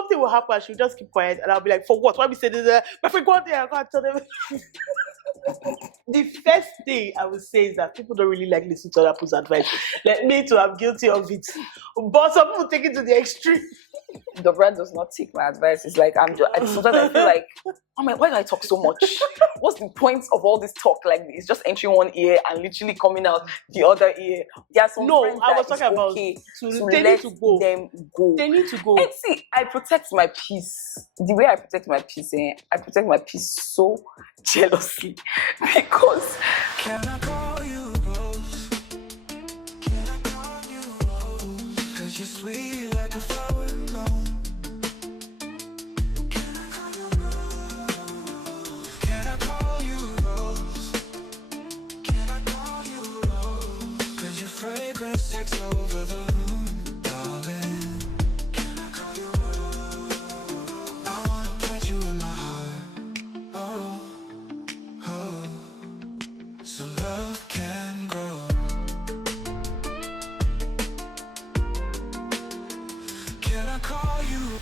something will happen. She'll just keep quiet, and I'll be like, "For what? Why we say this? My friend, go out there. I can't tell them." The first thing I would say is that people don't really like listening to other people's advice. Like me too, I'm guilty of it. But some people take it to the extreme. The brand does not take my advice. It's like sometimes I feel like, oh my, why do I talk so much? What's the point of all this talk? Like it's just entering one ear and literally coming out the other ear. There are some friends I was that talking about okay they let need to go. them go. They need to go. And see, I protect my peace. The way I protect my peace, I protect my peace so jealously because. Can I call you Rose? Can I call you Rose? 'Cause you're sweet like a flower blown. Can I call you Rose? Can I call you Rose? Can I call you Rose? 'Cause your fragrance takes over the room, darling. Can I call you Rose? I wanna put you in my heart. Oh, oh. So love can grow. Can I call you?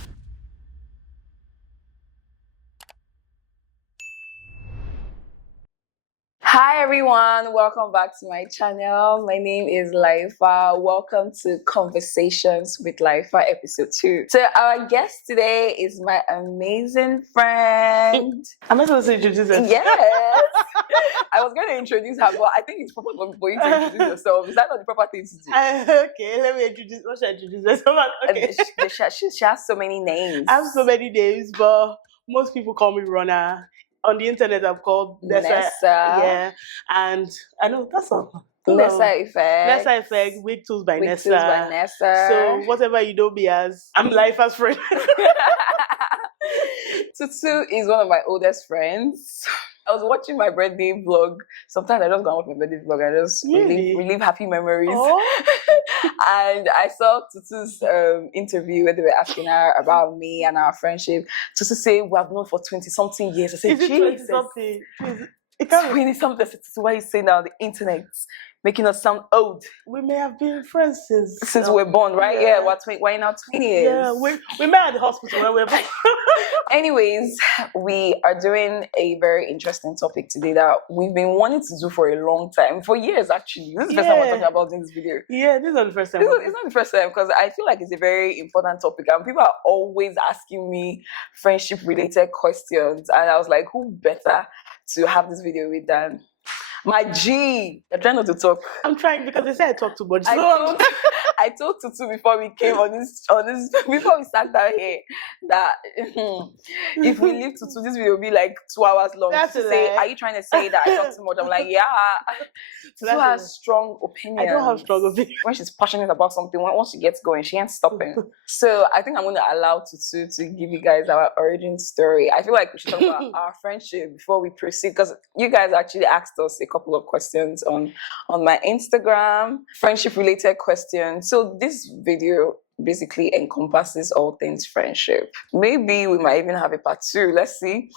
Hi everyone, welcome back to my channel. My name is Layefa. Welcome to Conversations with Layefa episode 2. So our guest today is my amazing friend. I'm not supposed to introduce her. Yes. I was going to introduce her, but I think it's proper for you to introduce yourself. Is that not the proper thing to do? Okay, let me introduce. What should I introduce her? Okay. She has so many names. I have so many names, but most people call me Rona. On the internet, I'm called Nessa. Yeah, and I know that's all. Nessa Effect. Nessa Effect. Wig Tools by Wig Nessa. Tools by Nessa. So whatever you know me as, I'm Layefa's friend. Tutu is one of my oldest friends. I was watching my birthday vlog. Sometimes I just go and watch my birthday vlog and just relive happy memories. Oh. And I saw Tutu's interview where they were asking her about me and our friendship. Tutu said, we have known for 20-something years. I said, Is it Jesus. 20-something? It can't be. 20-something. Why are you saying that on the internet? Making us sound old. We may have been friends since we were born, right? Yeah, we're now 20 years. Yeah, we met at the hospital when we were born. Anyways, we are doing a very interesting topic today that we've been wanting to do for a long time, for years actually. This is the first time we're talking about in this video. Yeah, this is not the first time. It's not the first time because I feel like it's a very important topic and people are always asking me friendship related questions, and I was like, who better to have this video with than my G. I'm trying not to talk. I'm trying because they say I talk too much. I told Tutu before we came on this before we sat down here that if we leave Tutu, this video will be like 2 hours long. That's to say, are you trying to say that I talk too much? I'm like, yeah. Tutu has strong opinions. I don't have strong opinions. When she's passionate about something, once she gets going, she ain't stopping. So I think I'm going to allow Tutu to give you guys our origin story. I feel like we should talk about our friendship before we proceed because you guys actually asked us a couple of questions on my Instagram, friendship related questions. So this video basically encompasses all things friendship. Maybe we might even have a part 2. Let's see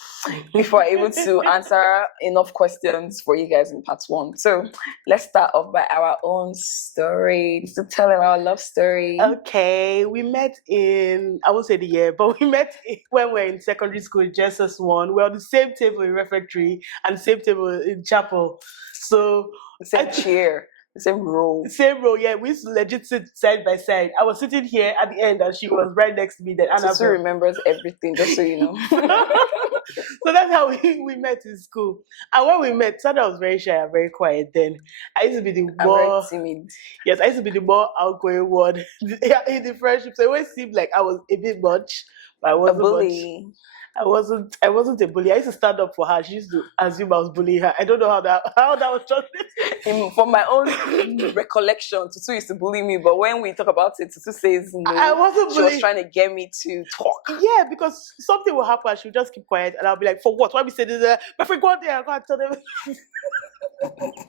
if we're able to answer enough questions for you guys in part 1. So let's start off by our own story. So tell them our love story. Okay, we met in, I won't say the year, but we met when we were in secondary school, JSS1. We're on the same table in refectory and the same table in chapel. So same chair. Same row. Same row, yeah. We used to legit sit side by side. I was sitting here at the end and she was right next to me then. Anna still remembers everything, just so you know. So that's how we met in school. And when we met, Sandra was very shy and very quiet then. I used to be the more... very timid. Yes, I used to be the more outgoing one in the friendship. So it always seemed like I was a bit much, but I wasn't a bully. Much. I wasn't a bully. I used to stand up for her. She used to assume I was bullying her. I don't know how that was translated. From my own recollection, Tutu used to bully me, but when we talk about it, Tutu says no. I wasn't bullying. She was trying to get me to talk. Yeah, because something will happen. She'll just keep quiet, and I'll be like, "For what? Why we say this? My friend, go out there. I can't tell them."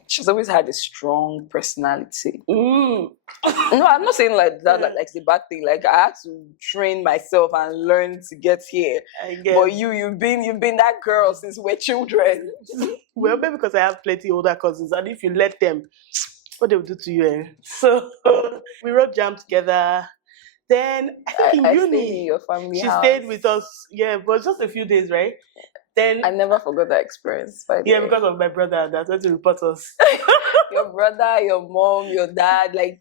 She's always had a strong personality. No, I'm not saying like that like it's a bad thing. Like I had to train myself and learn to get here. But you've been that girl since we're children. Well, maybe because I have plenty older cousins, and if you let them, what they will do to you. So we wrote jam together. Then I think in I stayed in uni, your family she house. stayed with us. Yeah, but just a few days, right? Then I never forgot that experience. By the yeah, way. because of my brother that went to report us. Your brother, your mom, your dad, like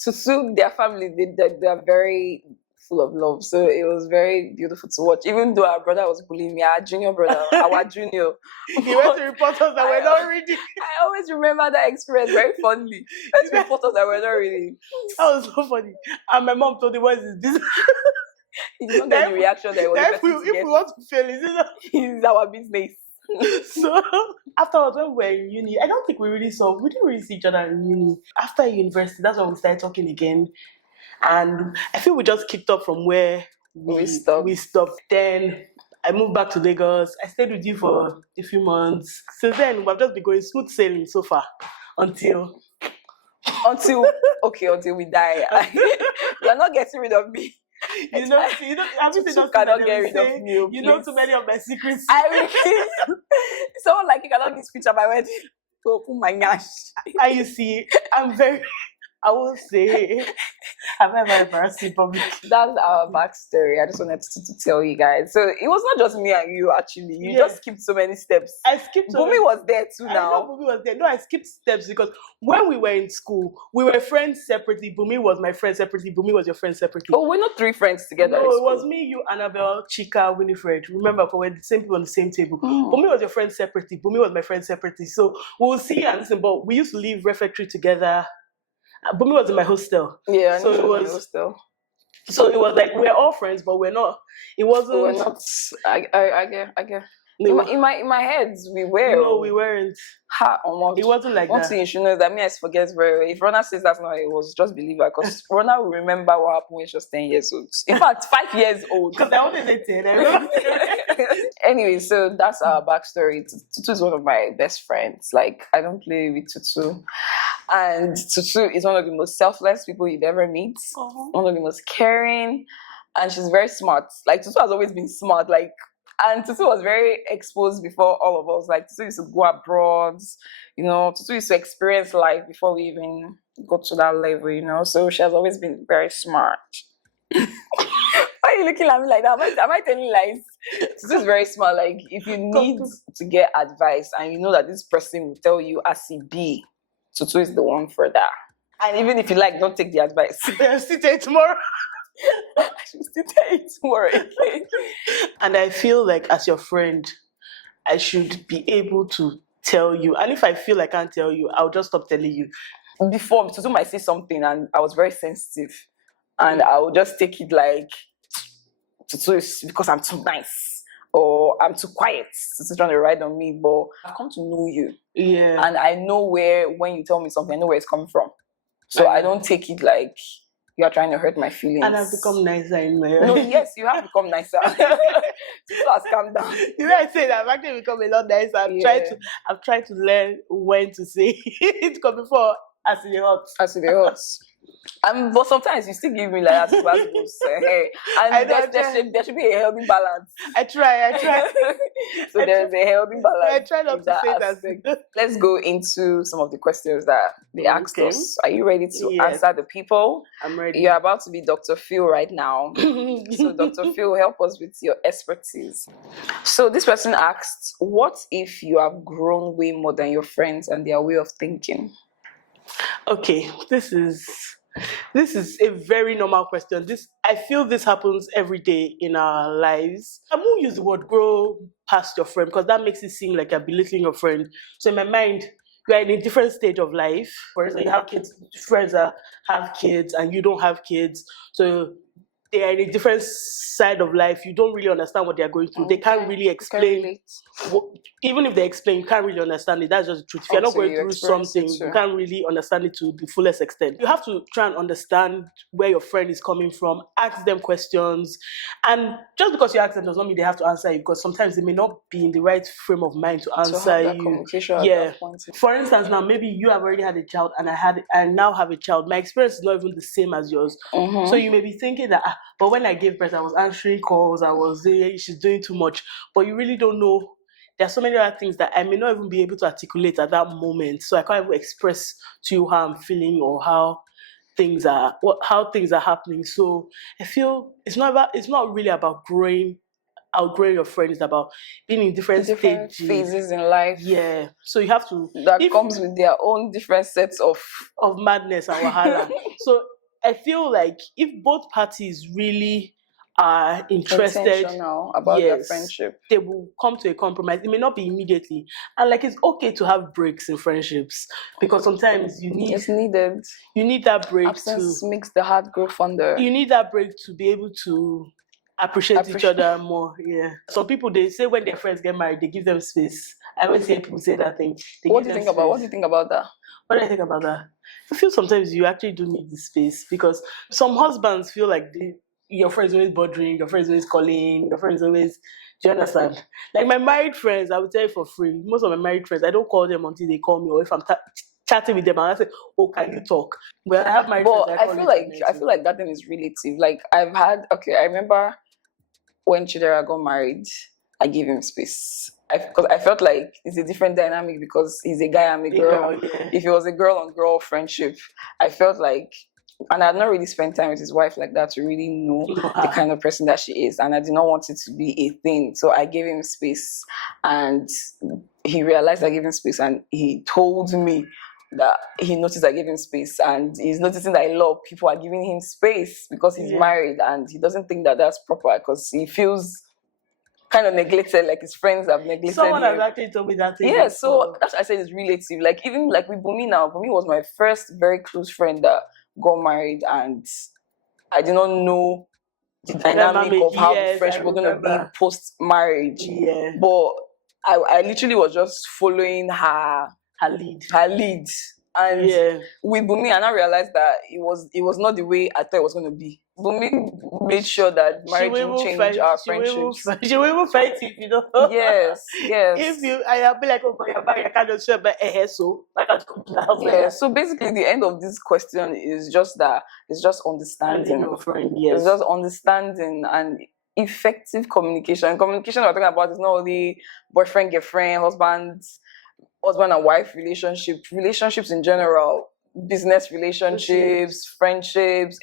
to their family, they are very full of love. So it was very beautiful to watch. Even though our brother was bullying me, our junior brother, our junior. He went to report us that we're not reading. I always remember that experience very fondly. Let's report us that we're not reading. That was so funny. And my mom told him, what is this? He did not get the reaction that he was If we want to fail, is it it's our business. so afterwards when we were in uni, I don't think we didn't really see each other in uni. After university, that's when we started talking again. And I feel we just kicked up from where we stopped. Then I moved back to Lagos. I stayed with you for a few months. Since then, we've just been going smooth sailing so far until we die. You're not getting rid of me. You know, have you seen us cannot get rid of me. You know too many of my secrets. I really someone like you cannot be speech at my wedding to open my gosh. And you see, I will say, have I ever embarrassed in public? That's our backstory. I just wanted to tell you guys. So it was not just me and you actually. You just skipped so many steps. I skipped. Bumi was there too now. Bumi was there. No, I skipped steps because when we were in school, we were friends separately. Bumi was my friend separately. Bumi was your friend separately. Oh, we're not three friends together. No, it was me, you, Annabelle, Chika, Winifred. Remember, we were the same people on the same table. Bumi was your friend separately. Bumi was my friend separately. So we'll see and listen. But we used to leave refectory together. Bumi was in my hostel. Yeah, so it was hostel. So it was like we're all friends, but we're not. It wasn't. We're not. I get. No, in my head, we were. No, we weren't. Almost. It wasn't like One that. thing you should know that me, I forget very well. If Rona says that's not how it was, just believe her. Because Rona will remember what happened when she was 10 years old. In fact, 5 years old. Because I wanted to 10. I remember. Anyway, so that's our backstory. Tutu is one of my best friends. Like, I don't play with Tutu. And Tutu is one of the most selfless people you'd ever meet. One of the most caring. And she's very smart. Like, Tutu has always been smart. Like, and Tutu was very exposed before all of us. Like, Tutu used to go abroad. You know, Tutu used to experience life before we even got to that level, you know. So she has always been very smart. Why are you looking at me like that? Am I telling lies? Tutu is very smart. Like, if you need to get advice and you know that this person will tell you as he be, Tutu is the one for that. And even if you like, don't take the advice. I'll still tell you tomorrow. I should still tell you tomorrow again. And I feel like as your friend, I should be able to tell you. And if I feel I can't tell you, I'll just stop telling you. Before, Tutu might say something and I was very sensitive. And I would just take it like, Tutu is because I'm too nice. Or I'm too quiet. Tutu's trying to ride on me. But I've come to know you. Yeah. And I know when you tell me something, I know where it's coming from. So I don't take it like you're trying to hurt my feelings. And I've become nicer in my No, yes, you have become nicer. Tutu has calmed down. You know, I say that I've actually become a lot nicer. I've tried to learn when to say it because before, as in the hot. But sometimes you still give me like that. Hey, and there should be a healthy balance. I try. So there's a healthy balance. I try not to say that. Let's go into some of the questions that they asked us. Are you ready to answer the people? I'm ready. You're about to be Dr. Phil right now. So Dr. Phil, help us with your expertise. So this person asked, what if you have grown way more than your friends and their way of thinking? Okay, this is a very normal question. I feel this happens every day in our lives. I won't use the word grow past your friend because that makes it seem like you're belittling your friend. So in my mind, you are in a different stage of life. For example, you have kids, friends that have kids and you don't have kids. So they are in a different side of life. You don't really understand what they are going through. They can't really explain. Even if they explain, you can't really understand it. That's just the truth. If you're not going through something, you can't really understand it to the fullest extent. You have to try and understand where your friend is coming from, ask them questions. And just because you ask them does not mean they have to answer you, because sometimes they may not be in the right frame of mind to answer you. Yeah. For instance, now maybe you have already had a child and I now have a child. My experience is not even the same as yours. So you may be thinking that, but when I gave birth, I was answering calls, I was saying she's doing too much. But you really don't know. There are so many other things that I may not even be able to articulate at that moment. So I can't even express to you how I'm feeling or how how things are happening. So I feel it's not really about outgrowing your friends. It's about being in different Different stages. phases in life. Yeah. So you have to That comes with their own different sets of madness and wahala. So I feel like if both parties really are interested, intentional about their friendship, they will come to a compromise. It may not be immediately, and like it's okay to have breaks in friendships because sometimes it's needed. You need that break. Absence makes the heart grow fonder. You need that break to be able to appreciate each other more. Yeah. Some people, they say when their friends get married, they give them space. I always hear people say that thing. What do you think about that? What do I think about that? I feel sometimes you actually do need the space because some husbands feel like your friend's always bothering, your friend's always calling, your friend's always. Do you understand? Like my married friends, I would tell you for free. Most of my married friends, I don't call them until they call me, or if I'm chatting with them, and I say, "Oh, can you talk?" But I have married friends. I feel like that thing is relative. Like I remember when Chidera got married, I gave him space. Because I felt like it's a different dynamic because he's a guy, I'm a girl. Yeah. If it was a girl on girl friendship, I felt like, and I had not really spent time with his wife like that to really know the kind of person that she is, and I did not want it to be a thing. So I gave him space, and he realized I gave him space, and he told me that he noticed I gave him space, and he's noticing that a lot of people are giving him space because he's married, and he doesn't think that that's proper because he feels kind of neglected, like his friends have neglected Someone him. has actually told me that thing. Yeah, so that's why I said it's relative. Like even like with Bumi now, Bumi was my first very close friend that got married, and I did not know the dynamic of how the friendship was going to be post-marriage. Yeah. But I literally was just following her lead. And with Bumi, I now realized that it was not the way I thought it was going to be. Bumi made sure that marriage didn't change our friendships. She will even fight if you know. Yes. I'll be like, oh, but I can't just share my hair, so like I yeah. So basically, the end of this question is just that it's just understanding. Yes. It's just understanding and effective communication. Communication we're talking about is not only boyfriend, girlfriend, husband and wife relationships in general, business relationships, friendships,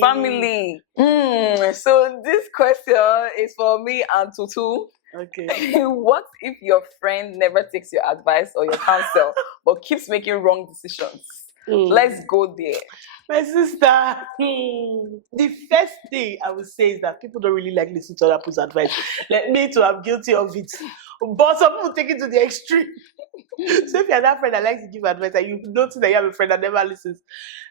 family. So this question is for me and Tutu. Okay. What if your friend never takes your advice or your counsel but keeps making wrong decisions? Let's go there. My sister, the first thing I would say is that people don't really like listening to other people's advice. Let me to I'm guilty of it. But some people take it to the extreme. So if you're that friend that likes to give advice and you notice that you have a friend that never listens,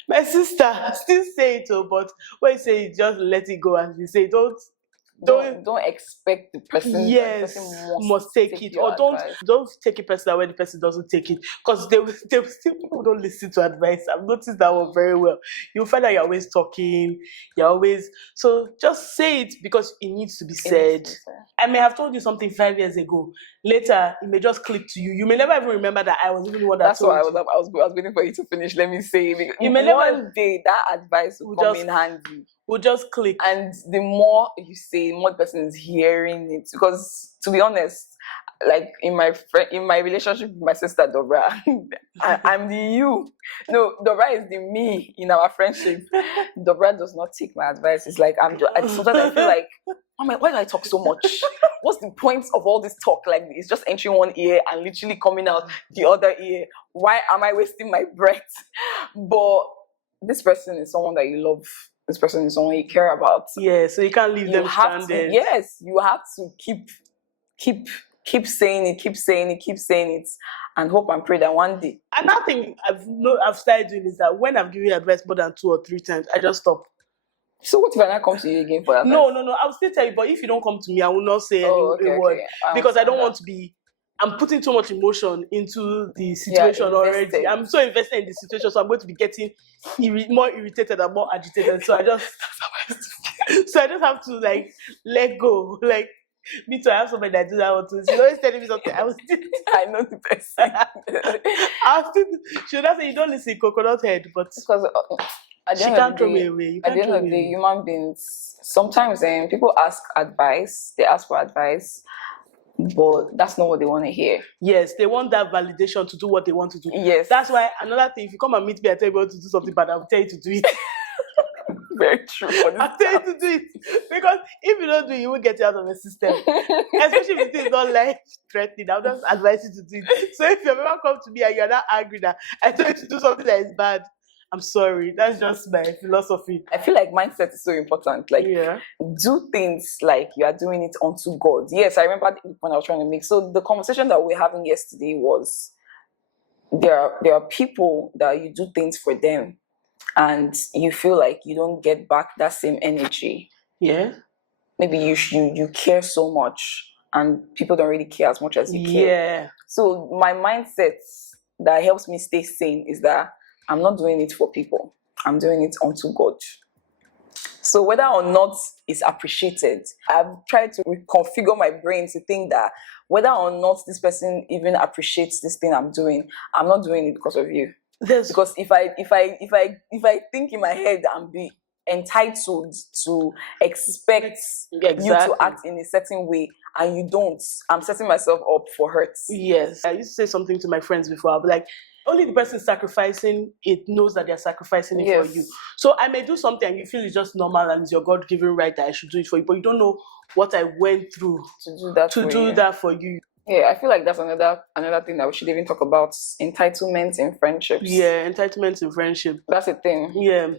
my sister, still say it, but when you say it, just let it go. As you say, don't expect the person. Yes, the person must take it, or don't take it personal when the person doesn't take it, because they will still people don't listen to advice. I've noticed that one very well. You'll find that you're always talking, so just say it because it needs to be said. I may have told you something 5 years ago. Later, it may just click to you. You may never even remember that I was even the one that That's told why I you. was waiting for you to finish. Let me say, because You may never. One day that advice will come in handy. We'll just click. And the more you say, the more the person is hearing it. Because to be honest, like in my relationship with my sister Dobra, I'm the you. No, Dobra is the me in our friendship. Dobra does not take my advice. It's like sometimes I feel like, oh my, why do I talk so much? What's the point of all this talk? Like it's just entering one ear and literally coming out the other ear. Why am I wasting my breath? But this person is someone that you love. This person is someone you care about. Yeah, so you can't leave them stranded. Yes, you have to keep saying it, and hope and pray that one day. Another thing I've started doing is that when I've given you advice more than 2 or 3 times, I just stop. So what if I not come to you again for advice? No, I'll still tell you, but if you don't come to me, I will not say any word. Because I don't want to be. I'm putting too much emotion into the situation already. I'm so invested in the situation, so I'm going to be getting more irritated and more agitated. So I just have to like let go. Like me too. I have somebody that do that one too. She's always telling me something. I know the person. She'll not say you don't listen, coconut head, but because she can't throw me away. At the end of the day, human beings sometimes people ask advice. They ask for advice. but that's not what they want to hear. Yes, they want that validation to do what they want to do. Yes. That's why another thing, if you come and meet me and tell me want to do something bad, I'll tell you to do it. Very true. I'll tell you to do it. Because if you don't do it, you won't get it out of the system. Especially if it is not life threatening, I'll just advise you to do it. So if you ever come to me and you're not angry that I told you to do something that is bad, I'm sorry. That's just my philosophy. I feel like mindset is so important. Like, do things like you are doing it unto God. Yes, I remember the point I was trying to make. So the conversation that we were having yesterday was there are people that you do things for them and you feel like you don't get back that same energy. Yeah. Maybe you care so much and people don't really care as much as you care. Yeah. So my mindset that helps me stay sane is that I'm not doing it for people. I'm doing it unto God. So whether or not it's appreciated, I've tried to reconfigure my brain to think that whether or not this person even appreciates this thing I'm doing, I'm not doing it because of you. Because if I think in my head and be entitled to expect you to act in a certain way and you don't, I'm setting myself up for hurt. Yes. I used to say something to my friends before. I'll be like, only the person sacrificing it knows that they're sacrificing it for you. So I may do something and you feel it's just normal and it's your God-given right that I should do it for you, but you don't know what I went through to do that for you. Yeah, I feel like that's another thing that we should even talk about. Entitlement in friendships. Yeah, entitlement in friendship. That's a thing. Yeah.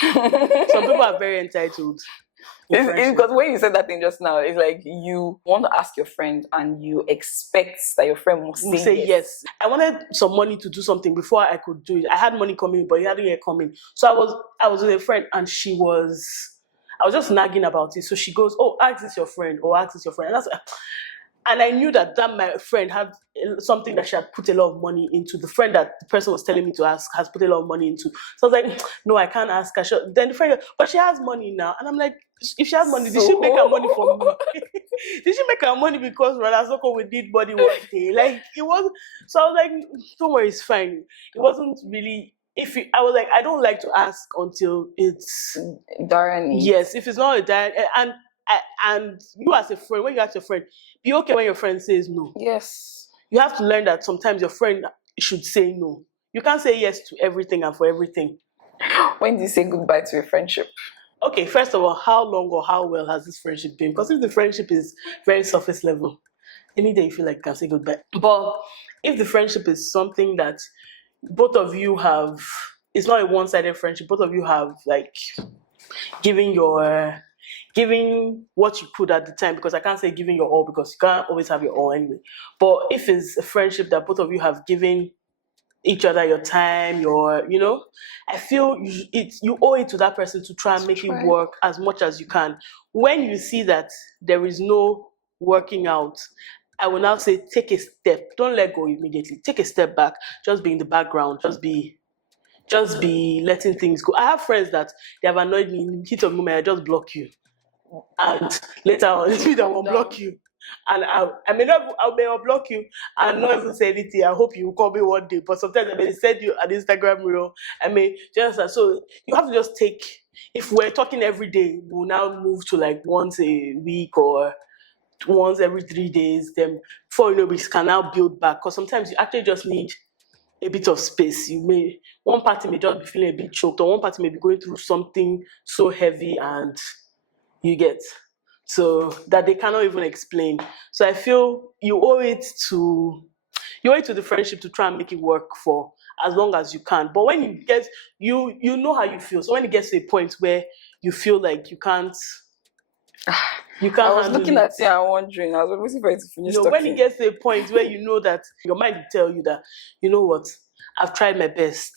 Some people are very entitled. It's because when you said that thing just now, it's like you want to ask your friend and you expect that your friend must say yes. I wanted some money to do something before I could do it. I had money coming, but it hadn't yet come in. So I was with a friend and I was just nagging about it. So she goes, "Oh, ask this your friend, or ask this your friend." And I knew that my friend had something that she had put a lot of money into. The friend that the person was telling me to ask has put a lot of money into. So I was like, no, I can't ask her. Then the friend, but she has money now. And I'm like, if she has money, did she make her money for me? Did she make her money because Ranazoko would need money one day? Like, it was. So I was like, don't worry, it's fine. It wasn't really. I was like, I don't like to ask until it's dire need. Yes, if it's not a dire, and you as a friend, when you ask your friend, be okay when your friend says no. Yes. You have to learn that sometimes your friend should say no. You can't say yes to everything and for everything. When do you say goodbye to a friendship? Okay, first of all, how long or how well has this friendship been? Because if the friendship is very surface level, any day you feel like you can say goodbye. But if the friendship is something that both of you have, it's not a one-sided friendship, both of you have like giving what you could at the time, because I can't say giving your all because you can't always have your all anyway. But if it's a friendship that both of you have given each other your time, I feel you owe it to that person to try and make it work as much as you can. When you see that there is no working out, I will now say take a step. Don't let go immediately. Take a step back. Just be in the background. Just be letting things go. I have friends that they have annoyed me in the heat of the moment. I just block you, and later on, it's me that will block you, and I may block you and not even say anything. I hope you will call me one day, but sometimes I may send you an Instagram reel. I may just so you have to just take. If we're talking every day, we'll now move to like once a week or once every 3 days. Then before you know, we can now build back. Because sometimes you actually just need a bit of space. One party may just be feeling a bit choked, or one party may be going through something so heavy, and you get so that they cannot even explain. So I feel you owe it to the friendship to try and make it work for as long as you can. But when you get you know how you feel. So when it gets to a point where you feel like you can't. I was looking at you and wondering. I was waiting for you to finish talking. When it gets to a point where you know that your mind will tell you that, you know what, I've tried my best.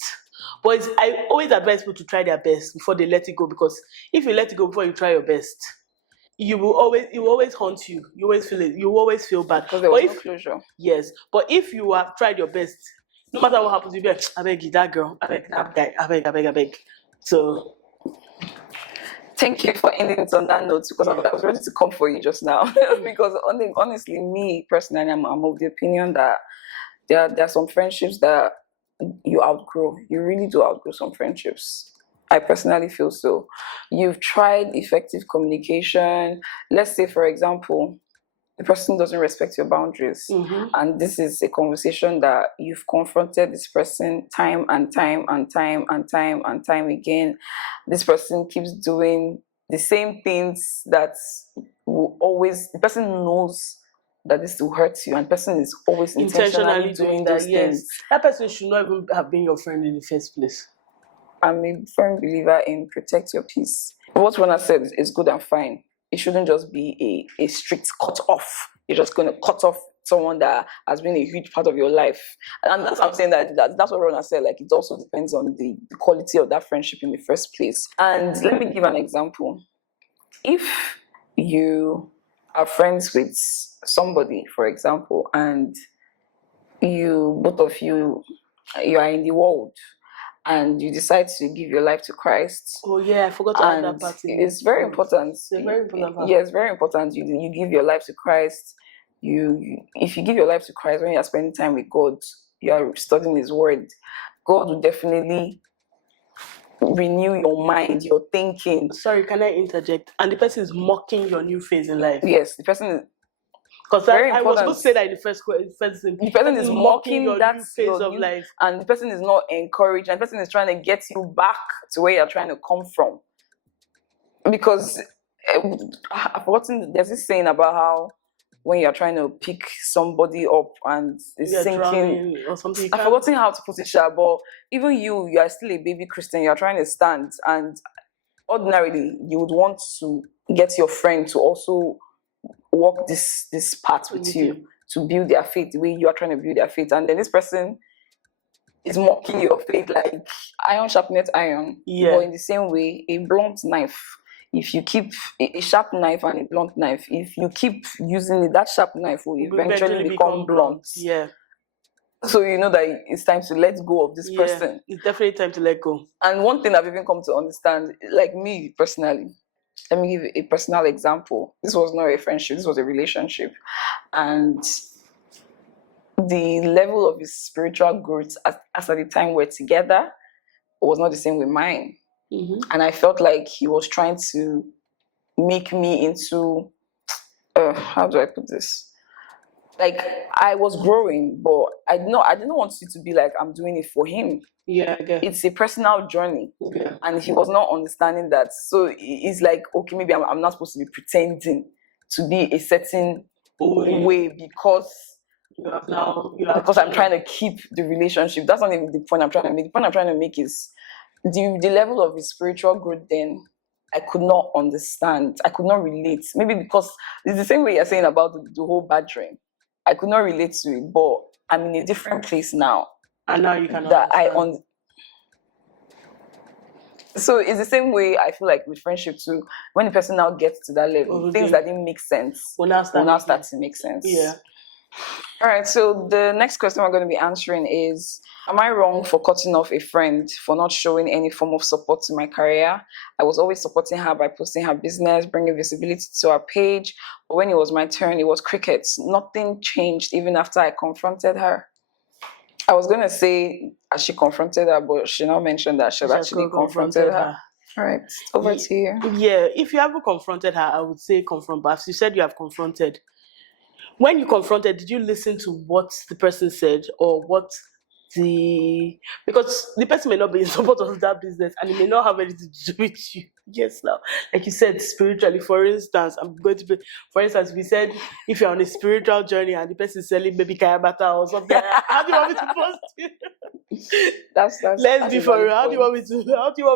But I always advise people to try their best before they let it go, because if you let it go before you try your best, it will always haunt you. You always feel it. You always feel bad. Because there was no closure. Yes. But if you have tried your best, no matter what happens, you'll be like, I beg you, that girl, I beg that guy, I beg. So thank you for ending it on that note, because I was ready to come for you just now. Because honestly, me personally, I'm of the opinion that there are some friendships that you outgrow. You really do outgrow some friendships. I personally feel so. You've tried effective communication. Let's say, for example, the person doesn't respect your boundaries. And this is a conversation that you've confronted this person time and time and time and time and time again. This person keeps doing the same things that will always, the person knows that this will hurt you, and the person is always intentionally doing those things. That person should not even have been your friend in the first place. I'm a firm believer in protect your peace. What Rona said is good and fine. It shouldn't just be a strict cut off. You're just going to cut off someone that has been a huge part of your life. And that's what I'm saying, that's what Rona said. Like, it also depends on the quality of that friendship in the first place. And let me give an example. If you are friends with somebody, for example, and both of you are in the world, and you decide to give your life to Christ. Oh yeah, I forgot to add that part. It's very important. It's a very important part. Yeah, it's very important. You give your life to Christ. If you give your life to Christ, when you are spending time with God, you are studying His Word, God will definitely renew your mind, your thinking. Sorry, can I interject? And the person is mocking your new phase in life. Yes, the person is. Because I was supposed to say that in the first thing. The person is mocking that new phase of life. And the person is not encouraged, and the person is trying to get you back to where you're trying to come from. Because I've forgotten, there's this saying about how when you're trying to pick somebody up and it's sinking or something. I've forgotten how to put it, but even you are still a baby Christian, you're trying to stand, and ordinarily you would want to get your friend to also walk this path with you to build their faith the way you are trying to build their faith, and then this person is mocking your faith like iron sharpeneth iron. Yeah. But in the same way, a blunt knife, if you keep a sharp knife and a blunt knife, if you keep using it, that sharp knife will eventually become blunt. Yeah. So you know that it's time to let go of this person. It's definitely time to let go. And one thing I've even come to understand, like me personally, let me give a personal example. This was not a friendship, this was a relationship. And the level of his spiritual growth as at the time we're together was not the same with mine. And I felt like he was trying to make me into, how do I put this? Like, I was growing, but I didn't want it to be like I'm doing it for him. Yeah, I get it. It's a personal journey. Yeah. And he was not understanding that. So it's like, okay, maybe I'm not supposed to be pretending to be a certain way because I'm trying to keep the relationship. That's not even the point I'm trying to make. The point I'm trying to make is the level of his spiritual growth then, I could not understand. I could not relate. Maybe because it's the same way you're saying about the whole bad dream. I could not relate to it, but I'm in a different place now. And now you can So it's the same way I feel like with friendship too. When the person now gets to that level, things that didn't make sense will now start to make sense. Yeah. All right, so the next question we're going to be answering is, am I wrong for cutting off a friend for not showing any form of support to my career? I was always supporting her by posting her business, bringing visibility to her page. But when it was my turn, it was crickets. Nothing changed even after I confronted her. I was going to say she confronted her, but she now mentioned that she actually confronted her. All right, over to you. Yeah, if you haven't confronted her, I would say confront. But as you said, you have confronted. When you confronted, did you listen to what the person said or what because the person may not be in support of that business and it may not have anything to do with you. Yes, now, like you said, spiritually, for instance, if we said if you're on a spiritual journey and the person is selling maybe kaya bata or something, how do you want me to post it? Let's be for real. How do you want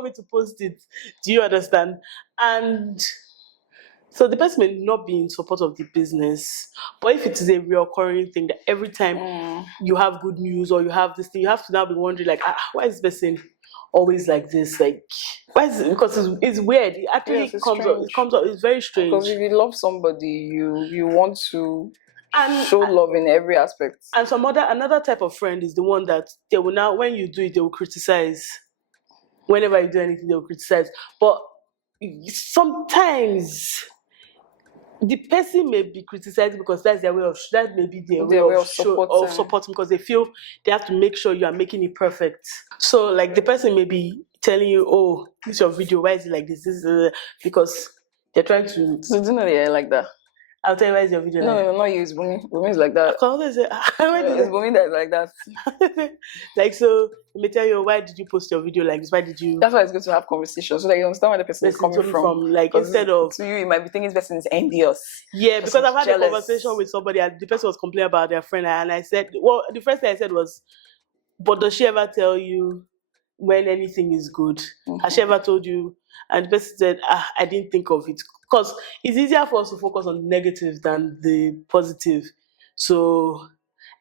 me to post it? Do you understand? And so the person may not be in support of the business, but if it is a recurring thing that every time you have good news or you have this thing, you have to now be wondering like, why is this person always like this? Like, why is it? Because it's weird. It actually comes up. It's very strange. Because if you love somebody, you want to show love in every aspect. And another type of friend is the one that they will now, when you do it, they will criticize. Whenever you do anything, they will criticize. But sometimes the person may be criticized because that's their way of supporting because they feel they have to make sure you are making it perfect. So like the person may be telling you, oh, this is your video, why is it like this? This is because they're trying to. So do you know they are like that? I'll tell you why is your video like. No, not you. It's Bumi. Bumi is like that. I always say, why did It's Bumi that's like that. like, so let me tell you, why did you post your video like this? Why did you? That's why it's good to have conversations so that you understand where the person is coming from. Like, 'Cause instead of to you, you might be thinking this person is envious. yeah, because person's I've had jealous. a conversation with somebody and the person was complaining about their friend, and I said, well, the first thing I said was, but does she ever tell you when anything is good? Has she ever told you? And the person said, I didn't think of it. Because it's easier for us to focus on the negative than the positive. So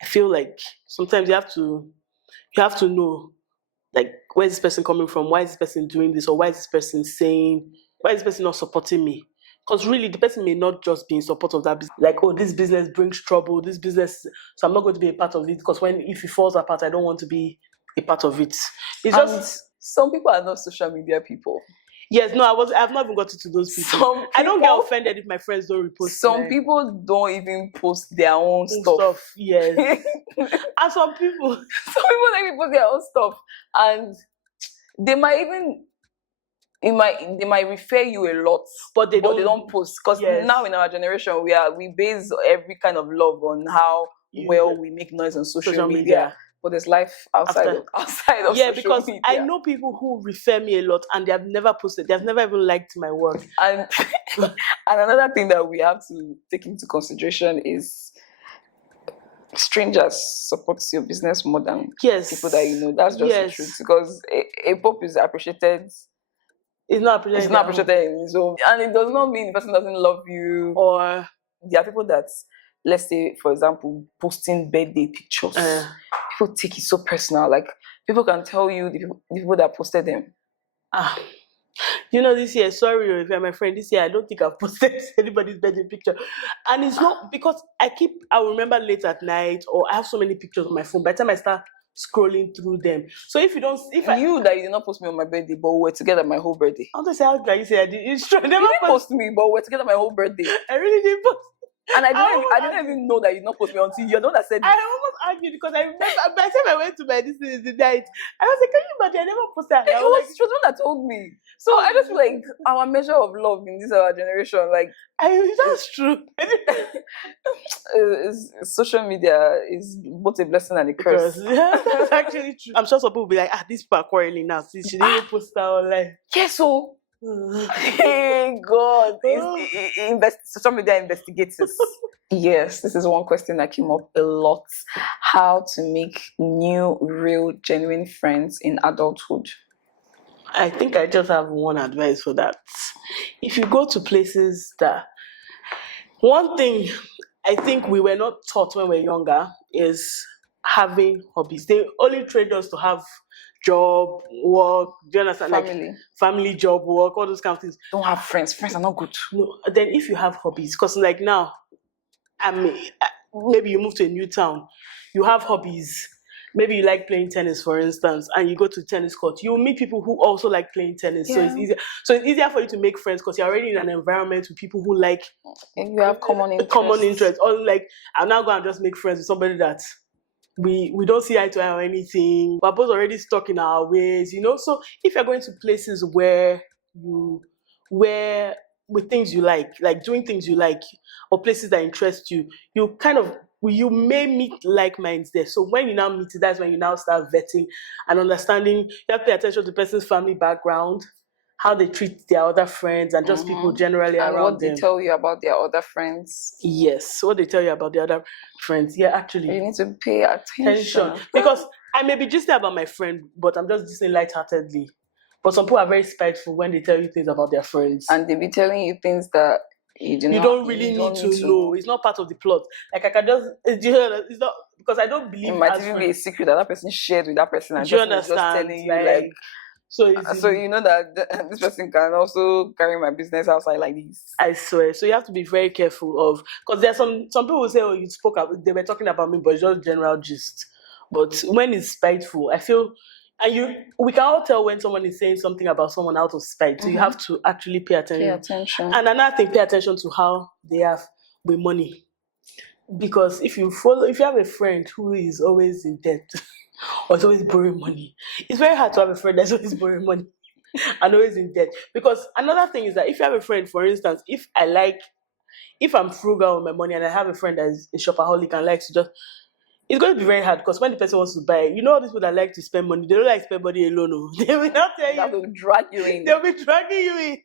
I feel like sometimes you have to know, like, where's this person coming from? Why is this person doing this? Or why is this person saying, why is this person not supporting me? Because really, the person may not just be in support of that business. Like, oh, this business brings trouble, this business, so I'm not going to be a part of it. Because if it falls apart, I don't want to be a part of it. It's just some people are not social media people. yes, no, I've not even gotten to those people. I don't get offended if my friends don't repost. Some people don't even post their own stuff. Yes. And some people don't even post their own stuff. And they might even they might refer you a lot, but they don't post. Because now in our generation we base every kind of love on how well we make noise on social media. But there's life outside of social because media. I know people who refer me a lot and they have never posted, they have never even liked my work. And another thing that we have to take into consideration is strangers support your business more than people that you know. That's just the truth. Because a pop is appreciated. It's not appreciated. It's not appreciated in his own. And it does not mean the person doesn't love you. Or there are people that, let's say, for example, posting birthday pictures. People take it so personal. Like, people can tell you the people that posted them. You know, this year, sorry if you're my friend, this year I don't think I've posted anybody's birthday picture. And it's not because I'll remember late at night, or I have so many pictures on my phone. By the time I start scrolling through them. So if you did not post me on my birthday, but we were together my whole birthday. I want to say, how can you say I did? It's true. You didn't post me, but we were together my whole birthday. I really didn't post. And I didn't even know that you not post me until you're the one that said it. I almost argued because I remember by the time I went to my this is the night, I was like, can you imagine? I never posted. She was the one that told me. So I just feel like our measure of love in this our generation, like that's true. Social media is both a blessing and a curse. Yeah, that's actually true. I'm sure some people will be like, these people are quarreling now. See, she didn't post that online. Yes, so. Hey God, social media investigators. Yes, this is one question that came up a lot. How to make new, real, genuine friends in adulthood? I think I just have one advice for that. If you go to places one thing I think we were not taught when we were younger is having hobbies. They only trained us to have job, work, do you understand? Family. Like family, job, work, all those kind of things. Don't have friends. Friends are not good. No. Then if you have hobbies, because like now, maybe you move to a new town, you have hobbies. Maybe you like playing tennis, for instance, and you go to tennis court. You'll meet people who also like playing tennis. Yeah. So it's easier. So it's easier for you to make friends because you're already in an environment with people who like. And you have common interests. Common interests. Or like, I'm now going to just make friends with somebody that we don't see eye to eye or anything. We're both already stuck in our ways, you know. So if you're going to places with things you like doing things you like, or places that interest you, you may meet like minds there. So when you now meet it, that's when you now start vetting and understanding. You have to pay attention to the person's family background, how they treat their other friends, and just people generally and around what them. They tell you about their other friends. Yes, what they tell you about the other friends. Yeah, actually. You need to pay attention. Because I may be just about my friend, but I'm just saying lightheartedly. But some people are very spiteful when they tell you things about their friends. And they be telling you things that you don't really need to know. It's not part of the plot. Like I can just, it's not, because I don't believe it might even be a secret that person shared with that person. And do you understand? Just telling you so you know that this person can also carry my business outside like this. I swear. So you have to be very careful of, because there's some people who say, oh, you spoke about, they were talking about me, but it's just general gist. But when it's spiteful, I feel, and we can all tell when someone is saying something about someone out of spite. So you have to actually pay attention. And another thing, pay attention to how they have with money. Because if you have a friend who is always in debt or is always borrowing money, it's very hard to have a friend that's always borrowing money and always in debt. Because another thing is that if you have a friend, for instance, if if I'm frugal with my money and I have a friend that is a shopaholic and likes to just, it's going to be very hard because when the person wants to buy, you know, all these people that like to spend money, they don't like to spend money alone. Oh. They will not tell That you. will drag you in. They'll be dragging you in.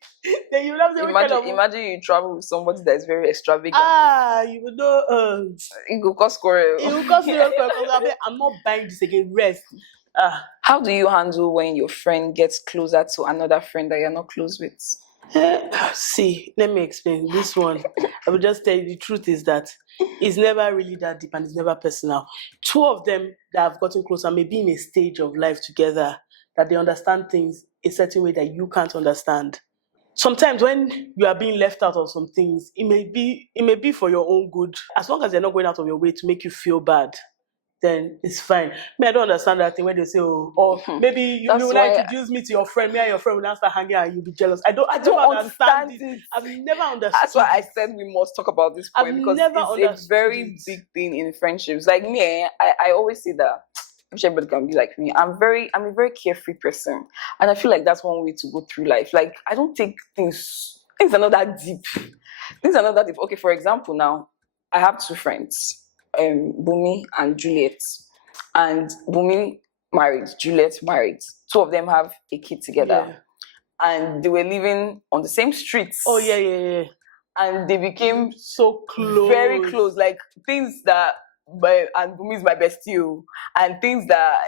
Then you will have to say, "What kind of Imagine you travel with somebody that is very extravagant. you will know. It will cost quarrel. It will cost me. I'm not buying this again. Rest. How do you handle when your friend gets closer to another friend that you're not close with? See, let me explain this one. I will just tell you the truth is that it's never really that deep and it's never personal. Two of them that have gotten closer may be in a stage of life together that they understand things a certain way that you can't understand. Sometimes when you are being left out of some things, it may be for your own good. As long as they're not going out of your way to make you feel bad, then it's fine. I don't understand that thing when they say, oh, or maybe you will not introduce me to your friend, me and your friend will now start hanging out and you'll be jealous. I don't understand it. I've never understood. That's why I said we must talk about this point because it's a very big thing in friendships. Like me, I always say that if everybody can be like me, I'm a very carefree person. And I feel like that's one way to go through life. Like I don't take things are not that deep. Things are not that deep. Okay, for example, now I have two friends. Bumi and Juliet, and Bumi married, Juliet married. Two of them have a kid together, and they were living on the same streets. Oh yeah. And they became so close, very close. Like things that, and Bumi is my bestie, and things that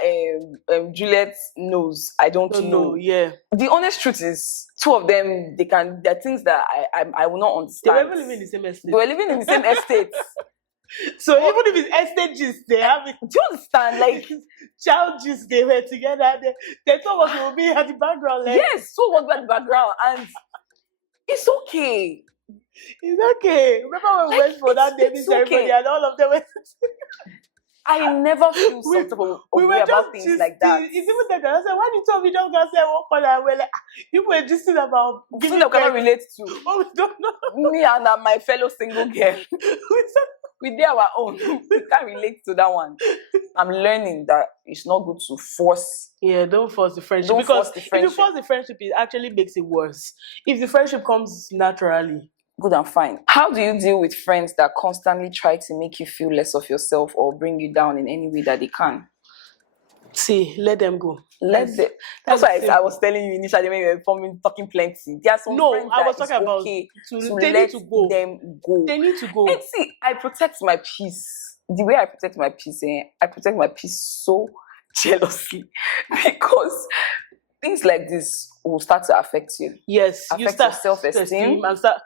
Juliet knows, I don't know. Yeah. The honest truth is, two of them, there are things that I will not understand. They were living in the same estate. They were living in the same estate. So even if it's estate gist, they have it. Do you understand? Like child gist, they were together. They thought what will be at the background. Like, yes, so what at the background, and it's okay. It's okay. Remember when we went for that naming ceremony and all of them were. I never feel some type of way about things like that. It's even like that. I said, why did you tell me just go say one corner? We're like, you were just about something that cannot relate to. Oh, we don't know. Me and my fellow single girl. We did our own. We can't relate to that one. I'm learning that it's not good to force. Yeah, don't force the friendship. If you force the friendship, it actually makes it worse. If the friendship comes naturally, good and fine. How do you deal with friends that constantly try to make you feel less of yourself or bring you down in any way that they can? See, let them go. That's why I was telling you initially when you were talking plenty. There are some friends I was talking about okay to let them go. They need to go. And see, I protect my peace. The way I protect my peace, I protect my peace so jealously because things like this will start to affect you. Yes, affect you start your self-esteem and start.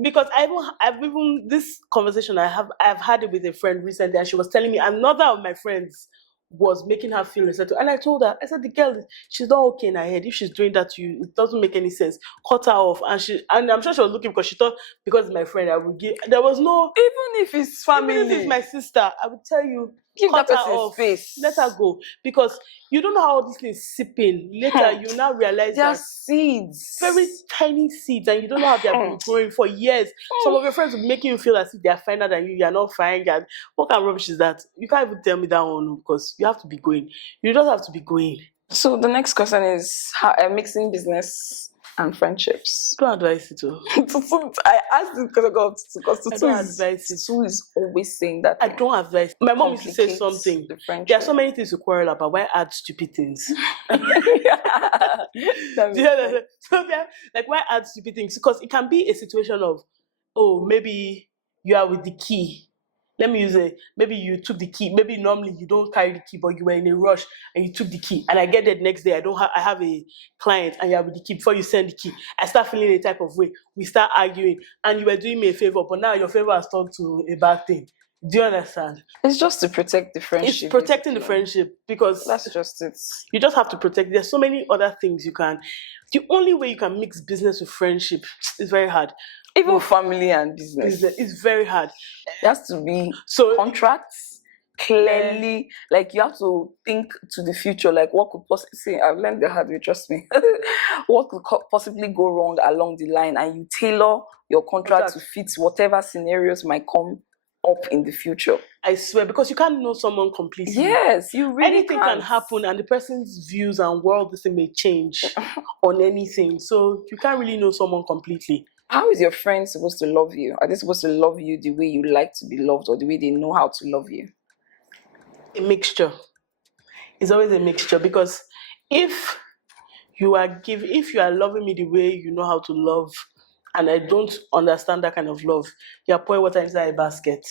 Because I've even this conversation I've had it with a friend recently, and she was telling me another of my friends was making her feel unsettled. And I told her, I said, the girl, she's not okay in her head. If she's doing that to you, it doesn't make any sense. Cut her off. And I'm sure she was looking because she thought, because it's my friend, I would give. There was no. Even if it's family. Even if it's my sister, I would tell you, give cut that her person off. Space. Let her go. Because you don't know how all these things sip in. Later, you now realize they're that seeds. very tiny seeds, and you don't know how they've been growing for years. Some of your friends will be making you feel as if they're finer than you. You're not fine. What kind of rubbish is that? You can't even tell me that one because you have to be going. You just have to be going. So the next question is how mixing business and friendships. Don't advise it too. I asked it because I don't advise it. Tutu is always saying that. I don't advise. My mom used to say something. There are so many things to quarrel about. Why add stupid things? So like why add stupid things? Because it can be a situation of, oh, maybe you are with the key. Let me use it. Maybe you took the key. Maybe normally you don't carry the key, but you were in a rush and you took the key. And I get there the next day. I have a client and you are with the key. Before you send the key, I start feeling a type of way. We start arguing, and you were doing me a favor, but now your favor has turned to a bad thing. Do you understand? It's just to protect the friendship. It's protecting the friendship because that's just it. You just have to protect. There's so many other things you can. The only way you can mix business with friendship is very hard. Even family and business. It's very hard. There has to be contracts clearly. Like you have to think to the future. Like what could possibly say? I've learned the hard way. Trust me. What could possibly go wrong along the line, and you tailor your contract to fit whatever scenarios might come up in the future. I swear, because you can't know someone completely. Yes, you really anything can happen, and the person's views and world may change on anything. So you can't really know someone completely. how is your friend supposed to love you? Are they supposed to love you the way you like to be loved, or the way they know how to love you? A mixture. It's always a mixture, because if you are loving me the way you know how to love, and I don't understand that kind of love, you're pouring water inside a basket.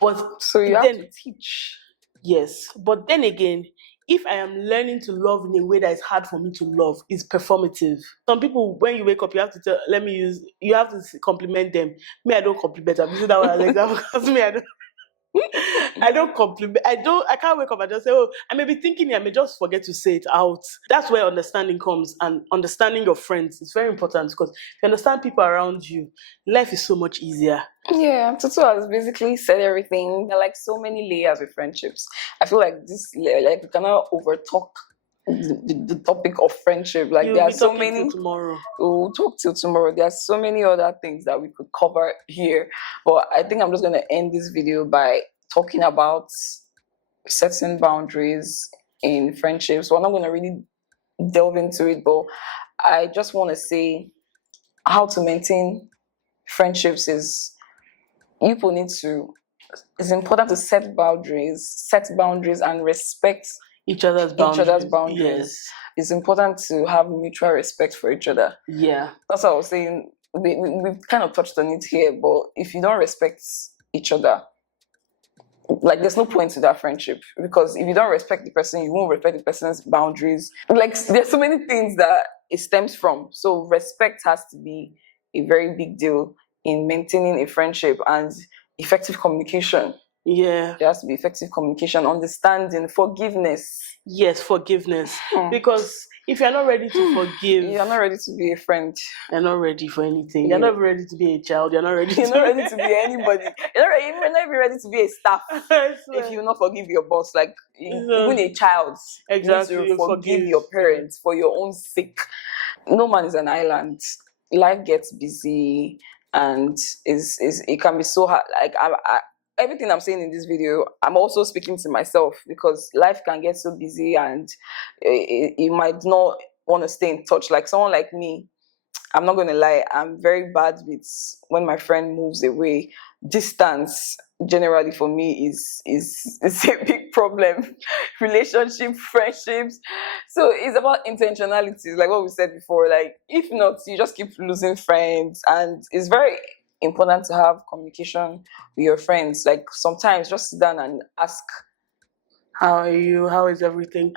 But So you have then, to teach. yes, but then again, if I am learning to love in a way that is hard for me to love, it's performative. Some people, when you wake up, you have to you have to compliment them. Me, I don't compliment. I'm using that one as an example because me, I don't compliment. I can't wake up and just say, oh, I may be thinking it, I may just forget to say it out. That's where understanding comes, and understanding your friends is very important, because if you understand people around you, life is so much easier. Yeah, Tutu has basically said everything. There are like so many layers with friendships. I feel like like we cannot overtalk the topic of friendship. Like there are so many. Tomorrow. We'll talk till tomorrow. There are so many other things that we could cover here, but I think I'm just gonna end this video by talking about setting boundaries in friendships. We're not gonna really delve into it, but I just want to say how to maintain friendships is people need to. It's important to set boundaries and respect Each other's boundaries. Yes. It's important to have mutual respect for each other. Yeah. That's what I was saying. We've kind of touched on it here, but if you don't respect each other, like there's no point to that friendship, because if you don't respect the person, you won't respect the person's boundaries. Like there's so many things that it stems from. So respect has to be a very big deal in maintaining a friendship, and effective communication. Yeah. There has to be effective communication, understanding, forgiveness. Yes, forgiveness. Because if you're not ready to forgive, you're not ready to be a friend. You're not ready for anything. You're not ready to be a child. You're not ready. You're not ready to be anybody. You're not even ready to be a staff. If you not forgive your boss, like even a child, exactly, you need to forgive your parents for your own sake. No man is an island. Life gets busy, and it can be so hard. Like everything I'm saying in this video, I'm also speaking to myself, because life can get so busy, and you might not want to stay in touch. Like someone like me, I'm not going to lie, I'm very bad with when my friend moves away. Distance generally for me is a big problem. Relationship, friendships. So it's about intentionality, like what we said before. Like if not, you just keep losing friends, and it's very important to have communication with your friends. Like sometimes just sit down and ask, how are you? How is everything?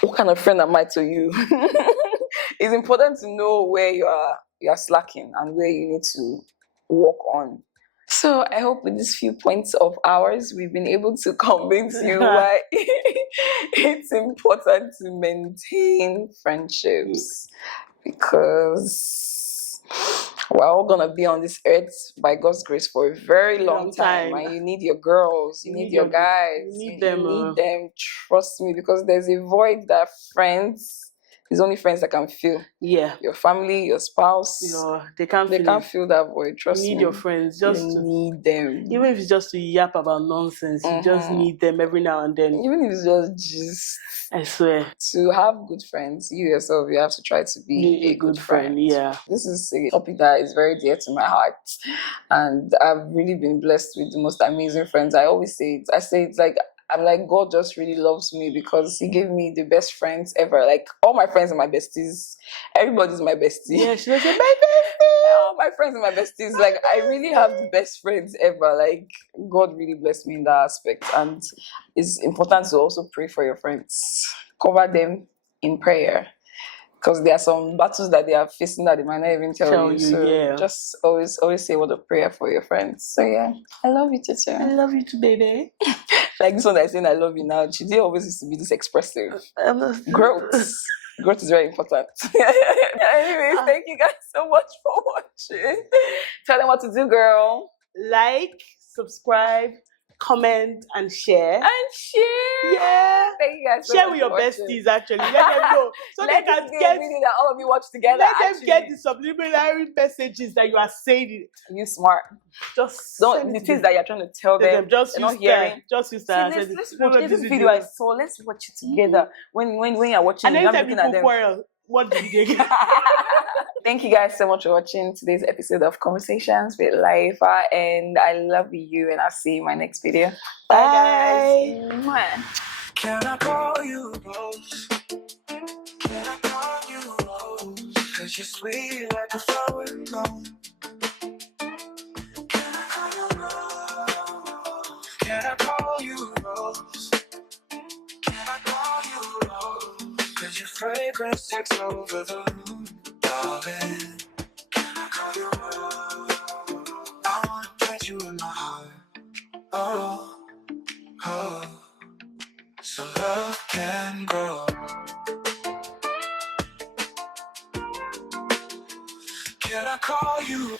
What kind of friend am I to you? It's important to know where you are slacking and where you need to work on. So I hope with these few points of ours, we've been able to convince you why it's important to maintain friendships, because we're all gonna be on this earth by God's grace for a very long time. And you need your girls, you need your guys, you need them. Trust me, because there's a void that friends. It's only friends that can fill. Yeah. Your family, your spouse. They can't fill that void. Trust me. You need your friends. You need them. Even if it's just to yap about nonsense, you just need them every now and then. Even if it's just I swear. To have good friends, you yourself, you have to try to be a good friend. Yeah. This is a topic that is very dear to my heart. And I've really been blessed with the most amazing friends. I always say it. I say it's like, I'm like, God just really loves me because he gave me the best friends ever. Like, all my friends are my besties. Everybody's my bestie. Yeah, she was like, my bestie. All my friends are my besties. Like, I really have the best friends ever. Like, God really blessed me in that aspect. And it's important to also pray for your friends. Cover them in prayer. Because there are some battles that they are facing that they might not even tell you. So just always say a word of prayer for your friends. So yeah, I love you, Tete. I love you too, baby. Like this one that is saying I love you now. She did always used to be this expressive. Growth is very important. Anyways, thank you guys so much for watching. Tell them what to do, girl. Like, subscribe, comment, and share. Yeah. Thank you guys so share much with your for watching. besties, actually. Let them know. So they can get video that all of you watch together. Let them get the subliminary messages that you are saying. You smart. Just don't the things that you're trying to tell them. Just use that. Just use that. Let's watch this video I saw. Let's watch it together. When you're watching, and anytime people quarrel, What did you get? Thank you guys so much for watching today's episode of Conversations with Layefa, and I love you, and I'll see you in my next video. Bye, guys. Mwah. Can I call you Rose? Can I call you Rose? 'Cause you're sweet like a flower blown. Can I call you Rose? Can I call you Rose? Can I call you Rose? 'Cause your fragrance takes over the room, darling. Can I call you Rose? I wanna put you in my heart. Oh, oh. So love can grow. Can I call you?